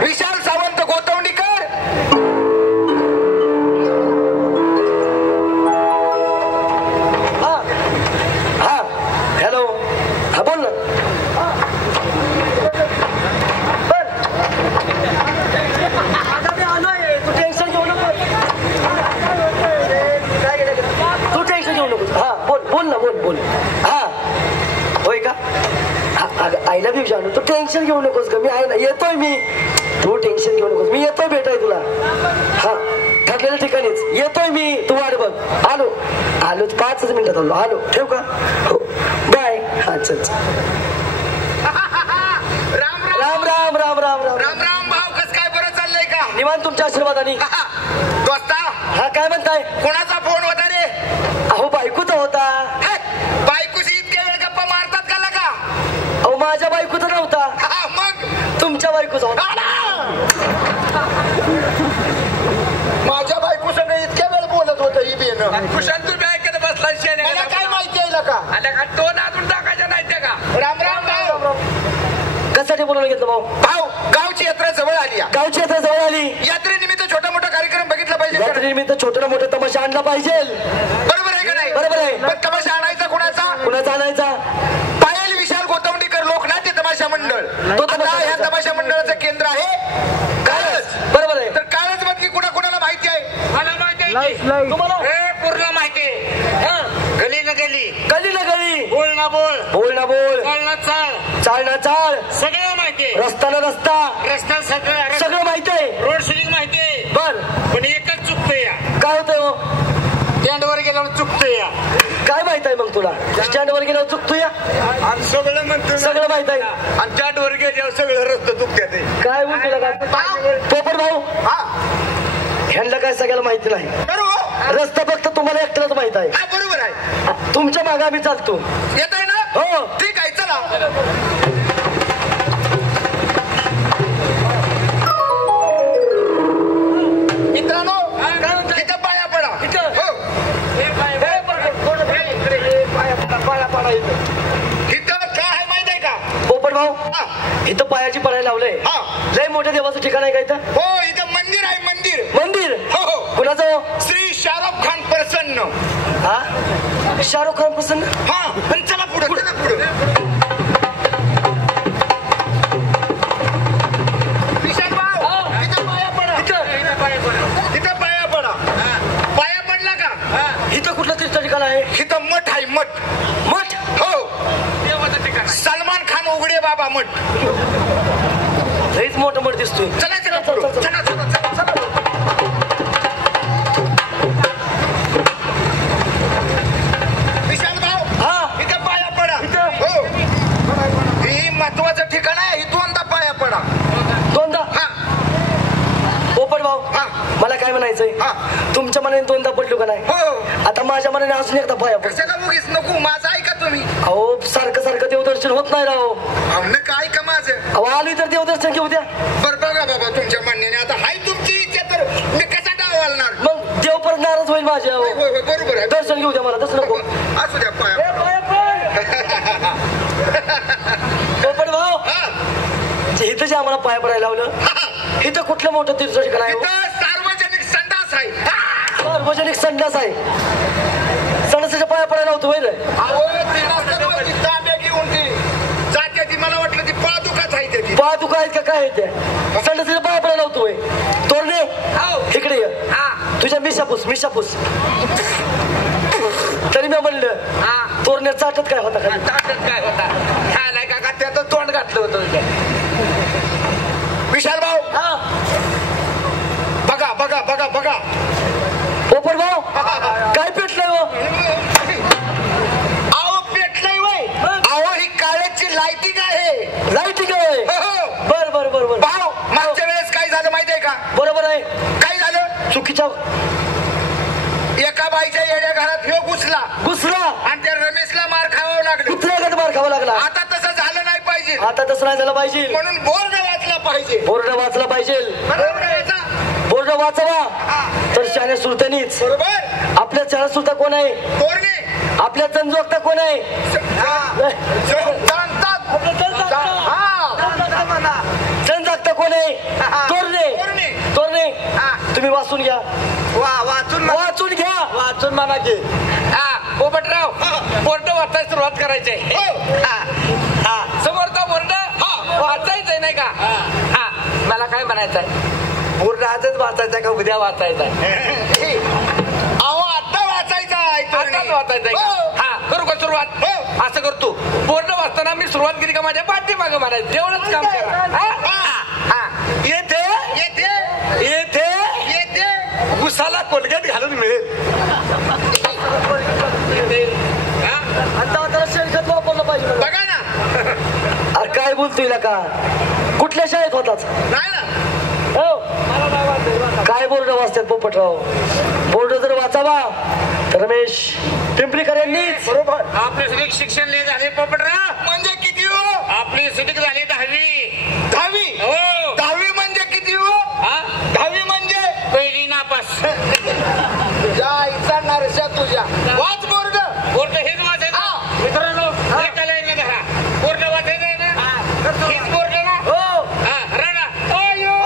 विशाल सावंत गोतवणीकर, हा हॅलो, हा बोल ना. तू टेन्शन घेऊ नको, तू टेन्शन घेऊ नको. हा बोल बोल ना, बोल बोल. हा होय का? आय लव्ह यू जानू. तू टेन्शन घेऊ नकोस ग, मी आहे ना, येतोय मी. तू टेन्शन घेऊ नकोस, मी येतोय भेटाय तुला. हा ठरलेल्या ठिकाणीच येतोय मी, तू वाट बघ. आलो आलो 5 मिनिटात आलो. आलो, ठेव का? हो बाय. हा चल चल. राम राम राम राम राम राम राम राम राम. भाऊ कस काय बरं चाललंय का? निवांत तुमच्या आशीर्वादाने. दोस्ता, हा काय म्हणताय? कोणाचा फोन होता रे? अहो बायकोचा होता. बायकोशी इतक्या वेळ गप्पा मारतात का लगा? अहो माझ्या बायकोचा नव्हता, मग तुमच्या बायकोचा होता. माझ्या बायको संग इतक्या वेळ बोलत होत ही बेन. कुशाल तू ऐकत बसला शेणे मला काय माहिती आहे का? आल्या का दोन अजून टाकायच्या नाही त्या का? राम राम भाऊ. कशासाठी बोलवलं घेतलं भाऊ? भाऊ, गावची यात्रा जवळ आली. गावची यात्रा जवळ आली. यात्रेनिमित्त छोटा मोठा कार्यक्रम बघितला पाहिजे. यात्रेनिमित्त छोटा मोठा तमाशा आणला पाहिजे. बरोबर आहे का नाही? बरोबर आहे. पण तमाशा आणायचा कोणाचा? कुणाचा आणायचा? पायल विशाल गोतवणीकर लोकनाट्य तमाशा मंडळ. तो आता ह्या तमाशा मंडळाचं केंद्र आहे काळज. बरोबर आहे. तर काळज मधली कुणाला माहिती आहे? मला माहिती आहे. तुम्हाला पूर्ण माहिती आहे. गली ना गली, गली ना गली, बोल ना बोल, बोल ना बोल, चाल ना चाल, चाल ना चाल, सगळं माहिती आहे. रस्ता ना रस्ता, रस्ता सगळं सगळं माहिती आहे. रोड शेडिंग माहिती आहे. बर पण एकच चुकतंय या, काय होतंय हो? स्टँडवर गेल्यावर चुकतंय या. काय माहित आहे मग तुला? स्टँड वर गेल्यावर चुकतो या, आणि सगळं म्हणतो सगळं माहित आहे. आणि स्टँडवर गेल्यावर सगळं रस्ता चुकत्यात. काय बोल तुला? काय पोपट भाऊ, ह्यांना काय सगळ्याला माहिती नाही. रस्ता फक्त तुम्हाला एकट्यालाच माहित आहे. बरोबर आहे. तुमच्या मागे आम्ही चालतो. येत आहे ना? हो ठीक आहे, चला. मित्रांनो, इथं पाया पडा. इथं काय आहे माहित आहे का? पोपट भाऊ, इथं पायाची पडायला लावलंय. लय मोठ्या देवाचं ठिकाण आहे का इथं? हो, इथं मंदिर आहे. मंदिर. मंदिर? हो. कुणाचं? श्री शाहरुख खान प्रसन्न. हा, शाहरुख खान प्रसन्न. हा, पण चला पुढे, चला पुढे. विशाल भाऊ, इथं पाया पडा. इथं पाया पडा. पाया पडला का? इथं कुठलं तीर्थ ठिकाण आहे? इथं मठ आहे. मठ. मठ? हो, देवाचं ठिकाण. सलमान खान उघडे बाबा मठ. लईच मोठं मठ दिसतोय. चला चला पुढं. चला चला चला चला. विशाल भाऊ, हा, इथं पाया पडा. इथं? हो, ही महत्वाचं ठिकाण आहे. दोनदा पाया पडा. दोनदा? हा. पोपट भाऊ, हा. मला काय म्हणायचंय? हा. तुमच्या मनाने दोनदा पडलो का नाही? हो, आता माझ्या मनाने अजून एकदा पाया पड. कशाला उगीच नको. माझं ऐका तुम्ही. अहो सारखं सारखं देवदर्शन होत नाही राव. काय का माझं? अहो आली तर देवदर्शन घेऊ द्या. बरं बघा बाबा, तुमच्या म्हणण्याने आता हाय तुमची इच्छा, तर मी कसा डाव घालणार? मग देव परत नाराज होईल माझ्या. होय, होय, होय, बरोबर आहे. दर्शन घेऊ द्या मला, तसं नको. असू द्या पाया. पोपट भाऊ, हा. इथं जे आम्हाला पाया पडायला लावलं, इथं कुठलं मोठं तीर्थ ठिकाण आहे? इथं सार्वजनिक संडास आहे. सार्वजनिक संडास आहे. संडासाच्या पाया पडायला होतो होय रे? अहो, ती नसतात बघ, ती तांब्या घेऊन ती जाते. ती मला वाटलं ती पादुकाच आहे ती. पादुका आहेत का काय आहे त्या? संडासाच्या पाया पडायला होतो होय. तोरणे इकडे ये. तुझ्या मिशापूस मिशापूस. तरी मी म्हणलं तोरण्यात चाटत काय होता? काय होता? खायला का त्याचं तोंड घातलं होतं. विशाल भाऊ, हा, बघा बघा बघा बघा. पोपट भाऊ, काय पेटलंय हो? अहो, पेटलंय वय. अहो, ही काळ्याची लाईटिंग आहे. लाईटिंग आहे? बर बर बर बर. भाऊ, मागच्या वेळेस काय झालं माहिती आहे का? बरोबर आहे. काय झालं? चुकीच्या एका बाईच्या येड्या घरात ह्यो घुसला आणि त्या रमेशला मार खावा लागला. कुत्र्यागत मार खावा लागला. आता तसं झालं नाही पाहिजे. आता तसं नाही झालं पाहिजे. म्हणून बोर्ड वाचला पाहिजे. बोर्ड वाचला पाहिजे. बोर्ड वाचावा तर शाने सुलतानीच. बरोबर. आपल्या शाळा सुलता कोण आहे? बोर्डे. आपल्या जनजोगता कोण आहे? जनजागता कोण तोरणे तोरणे. तोरणे हा. तुम्ही वाचून घ्या वाचून वाचून घ्या वाचून म्हणा की पोपटराव बोर्ड वाचायला सुरुवात करायची आहे. समोरचा बोर्ड वाचायचंय नाही का हा मला काय म्हणायचंय बोर्ड आजच वाचायचा का उद्या वाचायचा अहो आता वाचायचा आहे तोरणे. आताच वाचायचंय का? हो. हा करू का सुरुवात असं करतो बोर्ड वाचताना मी सुरुवात केली का माझ्या पाठीमागं म्हणायचं एवढंच काम करा येथे येथे येथे येथे उसाला कोलगेट घालून मिळेल आता त्याला शेणखत वापरलं पाहिजे बघा ना. अरे काय बोलतोय का कुठल्या शाळेत होताच नाही ना. हो काय बोर्ड वाचतात पोपटराव बोर्ड जर वाचावा तर रमेश पिंपरीकर यांनीच बरोबर. आपले सगळे शिक्षण ले झाले पोपटराव म्हणजे किती हो? आपली सिटिक झाली 10वी 10वी. हो 10वी म्हणजे किती हो? हा 10वी म्हणजे पहिली नापास तुझ्या आईचा नरशा तुझ्या. वाच बोर्ड. बोर्ड हेच वाचायचं मित्रांनो एका लाईनला धरा बोर्ड वाचायचं आहे ना हेच बोर्ड ना हो हा रडा अयो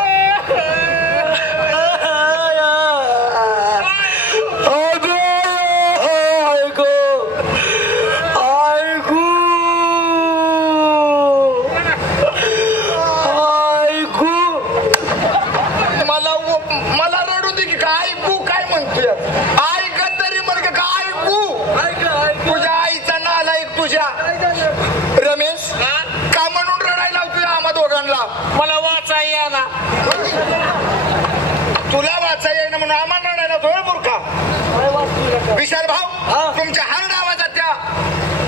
मला रडू दे की काय ऐकू काय म्हणतोय ऐक तरी म्हणजे काय ऐकू तुझ्या आईचा नालायक तुझ्या रमेश का म्हणून रडायला लावतोय आम्हा दोघांना मला वाचाय याला तुला वाचा येईना म्हणून आम्हाला रडायला लावतोय मूर्खा विशाल हा. भाऊ तुमच्या हर नावाचा त्या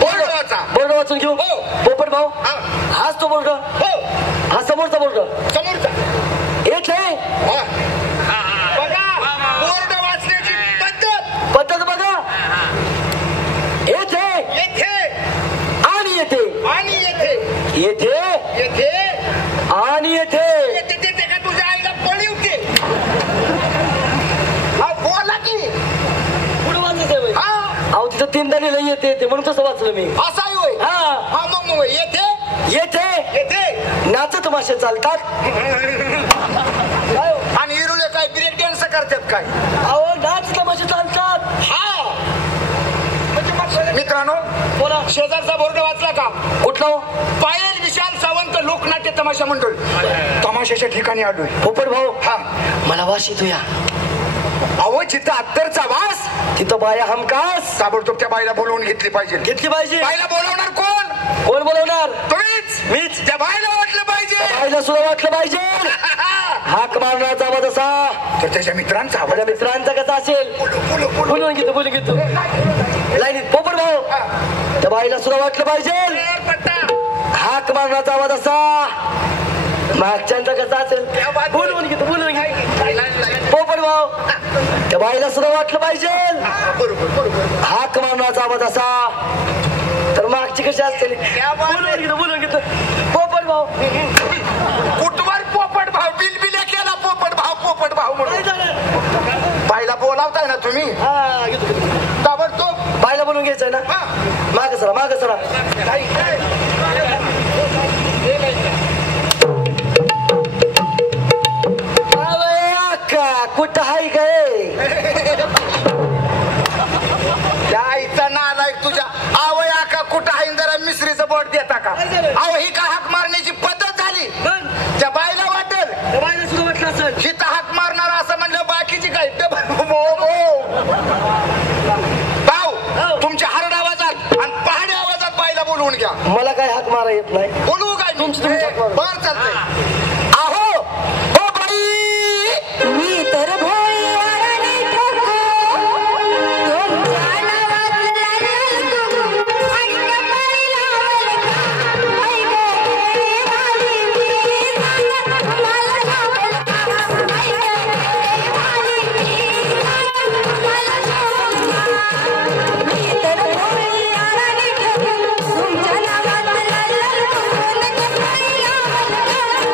बोर्ड वाचा बोर्ड वाचून घेऊ हो. पोपट भाऊ हा. हाच तो बोर्ड हो हा समोरचा बोर्ड समोरचा एक आहे बघा बोर्ड वाचण्याची पद्धत पद्धत बघा येथे येथे आणि येथे आणि येथे येथे येथे आणि येथे येथे ते का तुझ्या आईला पळी होते बोला की पुढे वाचायचं होय. हा अहो तिथं तीनदा लिहिलं येते म्हणून तसं वाचलं मी असाही होय हा मग येथे येथे येथे नाचत मासे चालतात आणि इरुले काय ब्रेक डान्स करतात काय अहो नाच तमाशे चालतात हा मित्रांनो बोला शेजारचा बोर्ड वाचला का कुठला हो? पायल विशाल सावंत लोकनाट्य तमाशा मंडळ तमाशाच्या ठिकाणी आलोय पोपट भाऊ हा मला वास येतो या अहो जिथं अत्तरचा वास तिथं बाया हमखास ताबडतोब त्या बाईला बोलवून घेतली पाहिजे घेतली पाहिजे बाईला बोलवणार कोण कोण बोलवणार तुम्हीच मीच त्या बाईला वाटलं पाहिजे बाईला सुद्धा वाटलं पाहिजे हाक मारण्याचा आवाज असा तर त्याच्या मित्रांचा आवड आपल्या मित्रांचा कसा असेल बोलून घेतो लाईनीत पोपट भाऊ त्या बाईला सुद्धा वाटलं पाहिजे हाक मारण्याचा आवाज असा मागच्यांचा कसा असेल बोलून घेतो पोपट भाऊ त्या बाईला सुद्धा वाटलं पाहिजे हाक मारण्याचा आवाज असा तर मागची कशी असतील बोलून घेतो पोपट भाऊ कुठवर पोपट भाव बिलबिल्या केला पोपट भाव म्हणून बाईला बोलावताय ना तुम्ही हा घेतो ताबडतोब बाईला बोलून घ्यायचंय ना माग सरा कुठं हाय गे आईचा नालायक तुझ्या आवय आका कुठं आहे जरा मिसरीचं बोट देता का अहो ही का हाक मारण्याची पद्धत झाली त्या बाईला वाटेल बाईला सुद्धा वाटलं असेल ही तर हाक मारणार असं म्हणलं बाकीची काय भाऊ तुमच्या हरड आवाजात आणि पहाडी आवाजात बाईला बोलवून घ्या मला काय हाक मारा येत नाही बोलवू काय तुमची तुम्ही हाक मारा. बर चालतंय आहो हो बाई मी तर भोळी वरणी ठोको तुमच्या नावात लालू आणि कपाळी लावल का बाई गे वाली मी सांगत मला लावल का बाई गे वाली मी सांगत मला लावल का मी तर भोळी वरणी ठोको तुमच्या नावात लालू आणि कपाळी लावल का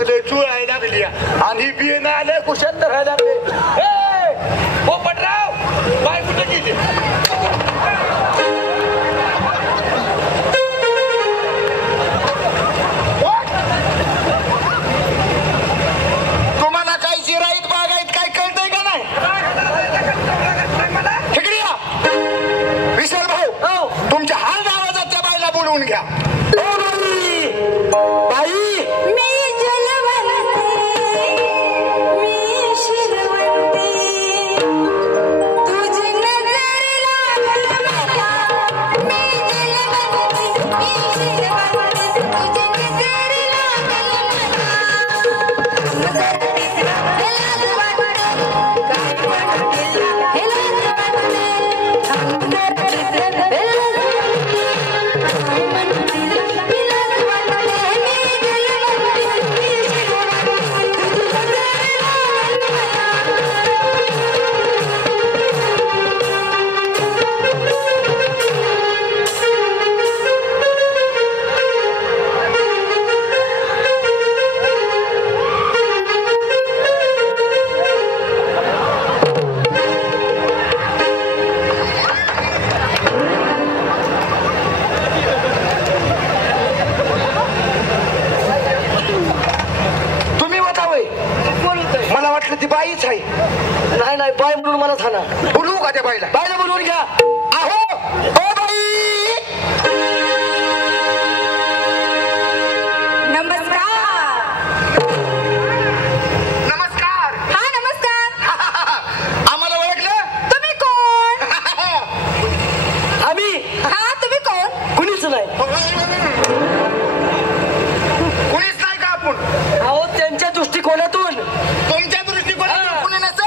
लागले चुळायला लागली आणि बिन आले कुशात धरायला लागले. हो पटराव बाय कुठे गेली? तुम्हाला काही जिराईत बागायत काय कळतंय का नाही? इकडे या. विशाल भाऊ तुमच्या हाल आवाजात त्या बाईला बोलवून घ्या. बाई मी जलवंते मी शिरवंते तुझी नजर लागल मला. मी जलवंते मी शिरवंते तुझी नजर लागल मला. हे लाज वाटते काय वाटते हे लाज वाटते हे लाज मला वाटलं ती बाईच आहे. नाही नाही बाय म्हणून मला थाना बोलवू का त्या बाईला? बायला बोलवून घ्या. अहो ओ बाई नमस्कार. नमस्कार. हा नमस्कार. आम्हाला ओळखलं? तुम्ही कोण? आम्ही हा तुम्ही कोण? कुणीच नाही. कुणीच नाही का आपण? अहो त्यांच्या दृष्टिकोनातून तुमच्या दृष्टिकोनातून कुणी नसेल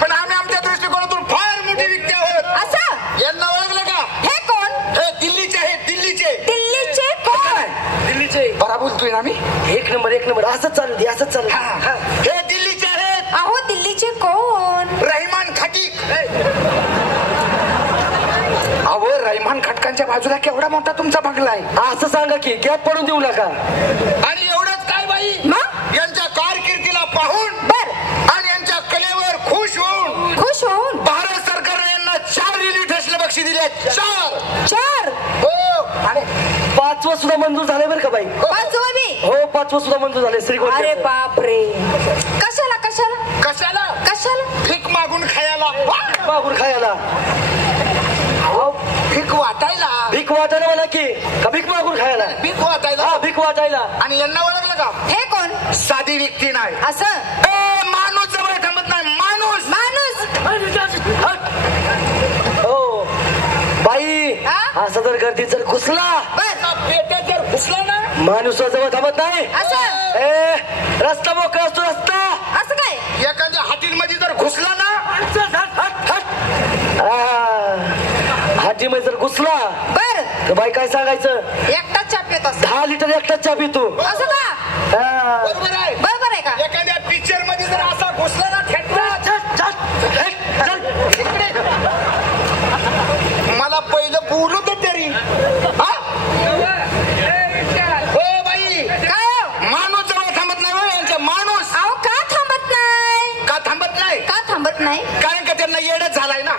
पण आम्ही आमच्या दृष्टिकोनातून फार मोठी व्यक्ती आहोत. असं यांना ओळखलं का? हे कोण? हे दिल्लीचे आहेत. दिल्लीचे दिल्लीचे कोण? दिल्लीचे बरा बोलतोय ना मी. एक नंबर असंच चालू दे असंच चालू दे. हा. हे दिल्लीचे आहेत. अहो दिल्लीचे कोण? रहिमान खटीक. अहो रहिमान खटकांच्या बाजूला केवढा मोठा तुमचा बंगला आहे. असं सांगा की गॅप पडून देऊ नका. आणि एवढंच काय बाई मग यांच्या कारकिर्दीला पाहून बर आणि यांच्या कलेवर खुश होऊन खुश होऊन भारत सरकारने यांना 4 रिली ठसले बक्षी दिले. 4. हो. आणि 5वं सुद्धा मंजूर झालंय बरं का बाई. पाचवं बी. हो 5वं सुद्धा मंजूर झालंय श्रीगोंद. अरे बापरे. कशाला कशाला कशाला? कशाला? भीक मागून खायला. मागून खायला. भीक वाटायला. भीक वाटायला मला की का भीक मागून खायला? भीक वाटायला. हा भीक वाटायला. आणि यांना ओळखलं का? हे कोण? साधी व्यक्ती नाही. असं माणूस जवळ थांबत नाही. माणूस. हो बाई हा? असं जर गर्दीत जर घुसला बर पेट्यात जर घुसला ना माणूस जवळ थांबत नाही. असं ए रस्ता मोकळा असतो रस्ता. असं काय? एखाद्या हॉटेलमध्ये जर घुसला ना हाजीमध्ये जर घुसला बर तर बाई काय सांगायचं? एकटाच चहा पित असं 10 लिटर एकटाच चहा पितो. असं का? हा. बरोबर आहे. बरोबर आहे का? एखाद्या पिक्चर मध्ये जर असा घुसला ना इकडे मला पहिलं बोलू तर तरी. हो बाई काय हो? माणूस जवळ थांबत नाही हो यांच्या. माणूस अहो का थांबत नाही? का थांबत नाही? का थांबत नाही? कारण का त्यांना येडच झालाय ना.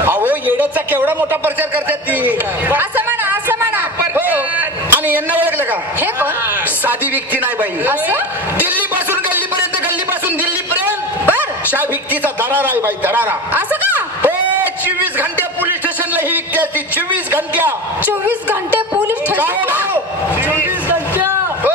अहो येड्याचा केवढा मोठा प्रचार करतात ती. असं म्हणा असं म्हणा. हो. आणि यांना ओळखलं का? हे कोण? साधी व्यक्ती नाही बाई. असं दिल्ली पासून गल्लीपर्यंत गल्लीपासून दिल्लीपर्यंत बर शा व्यक्तीचा दरारा आहे बाई. दरारा. असं का? हो 24 घंटे पोलीस स्टेशनला ही व्यक्ती असते. 24 घंट्या. 24 घंटे पोलीस काय स्टेशन. हो? 24 घंटा. हो.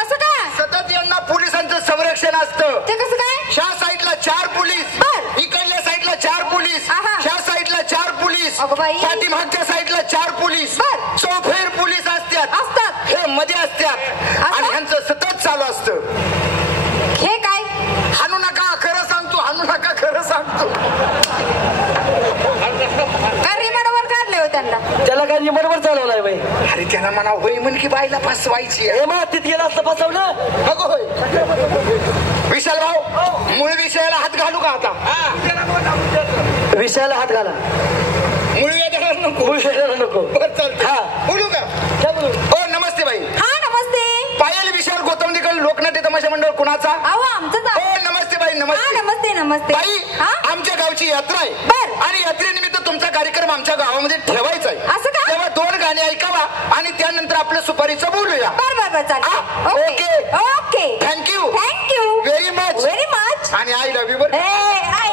असं का? सतत यांना पोलिसांचं संरक्षण असतं. ते कसं काय? ह्या साईडला 4 पोलीस. बर. इकडल्या साईडला 4 पोलीस. आहा. ह्या साईडला 4 पोलीस. अगं बाई. पाठीमागच्या साईडला 4 पोलीस. बर. चौफेर पोलीस असतात. हे मध्ये असतात आणि ह्यांचं सतत चालू असतं. हे काय? हाणू नका खरं सांगतो. हाणू नका खरं सांगतो. काय रिमांडवर काढले हो त्यांना? त्याला काय निमरवर चालवलाय बाई. अरे त्याला म्हणा होई म्हण की बाईला फसवायची आहे. हे मातीत गेला असतं फसवलं. अगं होय. विशाल भाऊ मूळ विषयाला हात घालू का आता? विषयाला हात घाला. मूळ विषयाला नको. विषयाला नको. बरं चालतं. हा. बोलू का? काय बोलू? हो नमस्ते बाई. हा नमस्ते. पायल विषय लोकनाट्य तमाशा मंडळ कुणाचा? अहो आमचंच आहे. हो नमस्ते बाई, नमस्ते. नमस्ते नमस्ते. बाई हा? आमच्या गावची यात्रा आहे. बर. आणि यात्रेनिमित्त तुमचा कार्यक्रम आमच्या गावामध्ये ठेवायचा आहे. असं का? तेव्हा 2 गाणी ऐकावा आणि त्यानंतर आपल्या सुपारीचं बोलूया. बर चालेल. Okay okay. Thank you thank you very much. Very much. आणि आय लव्ह यू. आय